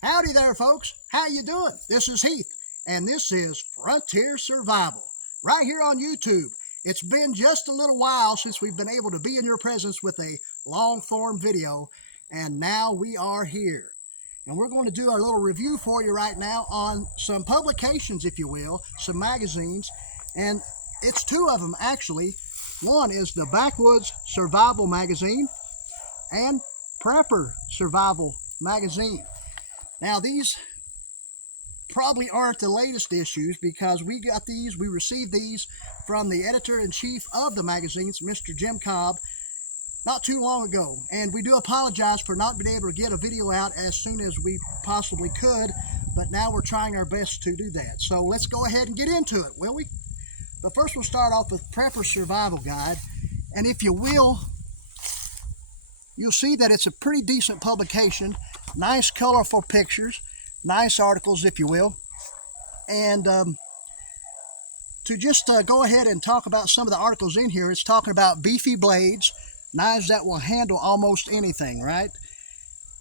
Howdy there, folks. How you doing? This is Heath, and this is Frontier Survival, right here on YouTube. It's been just a little while since we've been able to be in your presence with a long-form video, and now we are here. And we're going to do our little review for you right now on some publications, if you will, some magazines, and it's two of them, actually. One is the Backwoods Survival magazine and Prepper Survival magazine. Now, these probably aren't the latest issues because we received these from the editor-in-chief of the magazines, Mr. Jim Cobb, not too long ago. And we do apologize for not being able to get a video out as soon as we possibly could, but now we're trying our best to do that. So let's go ahead and get into it, will we? But first we'll start off with Prepper Survival Guide. And if you will, you'll see that it's a pretty decent publication. Nice colorful pictures, nice articles, if you will. And to just go ahead and talk about some of the articles in here, it's talking about beefy blades, knives that will handle almost anything, right?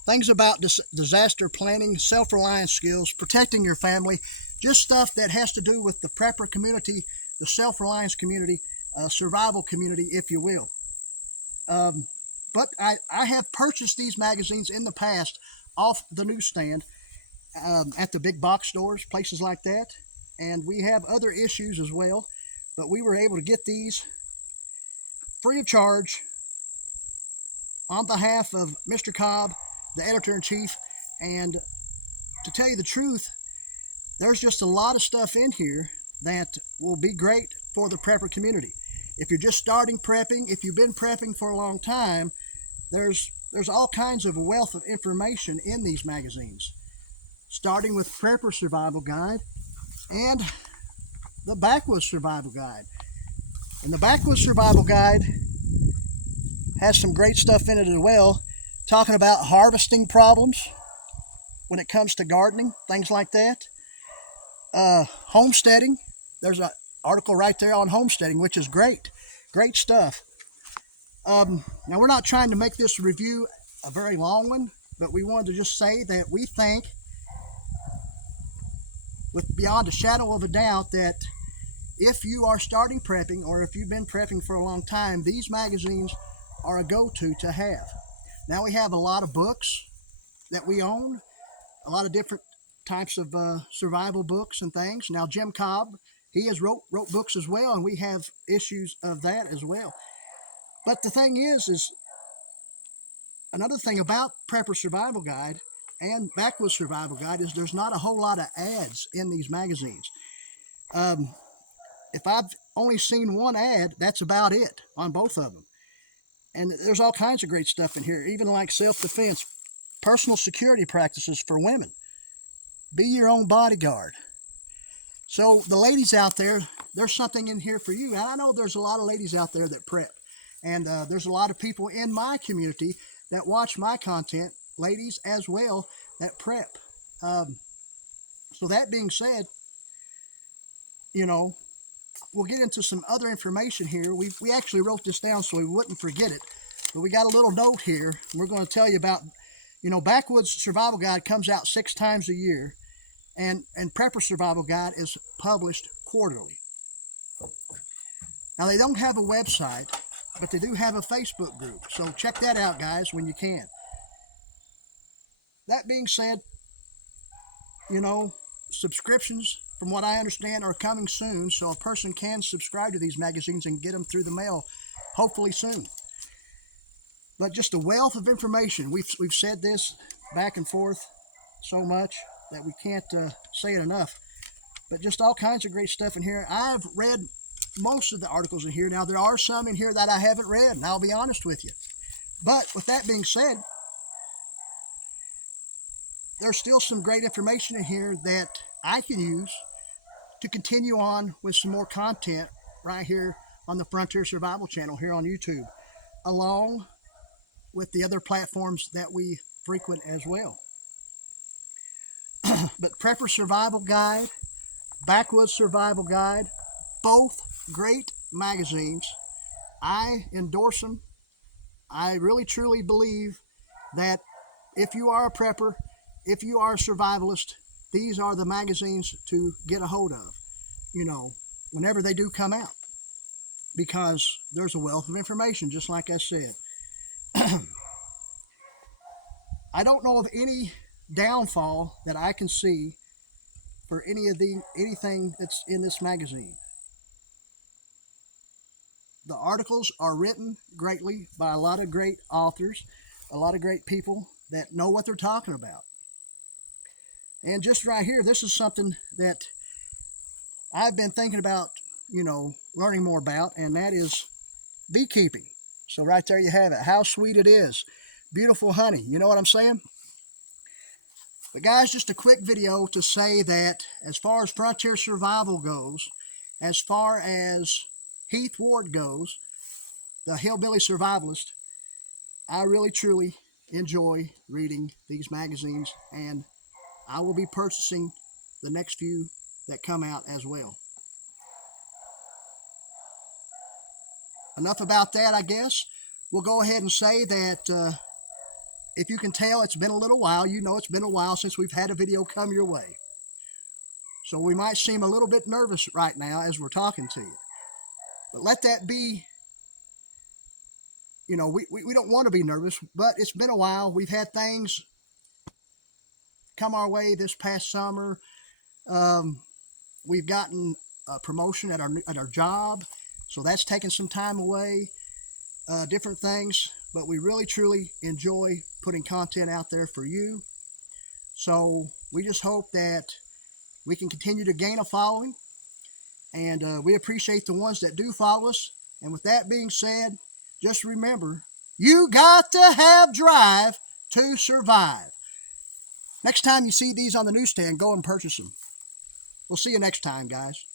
Things about disaster planning, self-reliance skills, protecting your family, just stuff that has to do with the prepper community, the self-reliance community, survival community, if you will. But I have purchased these magazines in the past off the newsstand at the big box stores, places like that. And we have other issues as well. But we were able to get these free of charge on behalf of Mr. Cobb, the editor-in-chief. And to tell you the truth, there's just a lot of stuff in here that will be great for the prepper community. If you're just starting prepping, if you've been prepping for a long time, there's all kinds of wealth of information in these magazines, starting with Prepper Survival Guide and the Backwoods Survival Guide. And the Backwoods Survival Guide has some great stuff in it as well, talking about harvesting problems when it comes to gardening, things like that. Homesteading. There's an article right there on homesteading, which is great stuff. Now, we're not trying to make this review a very long one, but we wanted to just say that we think, with beyond a shadow of a doubt, that if you are starting prepping or if you've been prepping for a long time, these magazines are a go-to to have. Now, we have a lot of books that we own, a lot of different types of survival books and things. Now, Jim Cobb, he has wrote books as well, and we have issues of that as well. But the thing is another thing about Prepper Survival Guide and Backwoods Survival Guide is there's not a whole lot of ads in these magazines. If I've only seen one ad, that's about it on both of them. And there's all kinds of great stuff in here, even like self-defense, personal security practices for women. Be your own bodyguard. So the ladies out there, there's something in here for you. And I know there's a lot of ladies out there that prep. And there's a lot of people in my community that watch my content, ladies as well, that prep. So that being said, we'll get into some other information here. We actually wrote this down so we wouldn't forget it. But we got a little note here. We're going to tell you about, Backwoods Survival Guide comes out 6 times a year. And Prepper Survival Guide is published quarterly. Now, they don't have a website, but they do have a Facebook group. So check that out, guys, when you can. That being said, subscriptions, from what I understand, are coming soon. So a person can subscribe to these magazines and get them through the mail, hopefully soon. But just a wealth of information. We've said this back and forth so much that we can't say it enough. But just all kinds of great stuff in here. I've read most of the articles in here. Now, there are some in here that I haven't read, and I'll be honest with you. But with that being said, there's still some great information in here that I can use to continue on with some more content right here on the Frontier Survival channel here on YouTube, along with the other platforms that we frequent as well. But Prepper Survival Guide, Backwoods Survival Guide, both great magazines. I endorse them. I really truly believe that if you are a prepper, if you are a survivalist, these are the magazines to get a hold of, whenever they do come out, because there's a wealth of information, just like I said. I don't know of any downfall that I can see for anything that's in this magazine. The articles are written greatly by a lot of great authors, a lot of great people that know what they're talking about. And just right here, this is something that I've been thinking about, learning more about, and that is beekeeping. So right there you have it. How sweet it is. Beautiful honey. You know what I'm saying? But guys, just a quick video to say that as far as Frontier Survival goes, as far as Heath Ward goes, the Hillbilly Survivalist, I really truly enjoy reading these magazines, and I will be purchasing the next few that come out as well. Enough about that, I guess. We'll go ahead and say that if you can tell, it's been a little while. It's been a while since we've had a video come your way. So we might seem a little bit nervous right now as we're talking to you. But let that be, we don't want to be nervous, but it's been a while. We've had things come our way this past summer. We've gotten a promotion at our job, so that's taken some time away, different things, but we really truly enjoy putting content out there for you. So we just hope that we can continue to gain a following, and we appreciate the ones that do follow us. And with that being said, just remember, you got to have drive to survive. Next time you see these on the newsstand, go and purchase them. We'll see you next time, guys.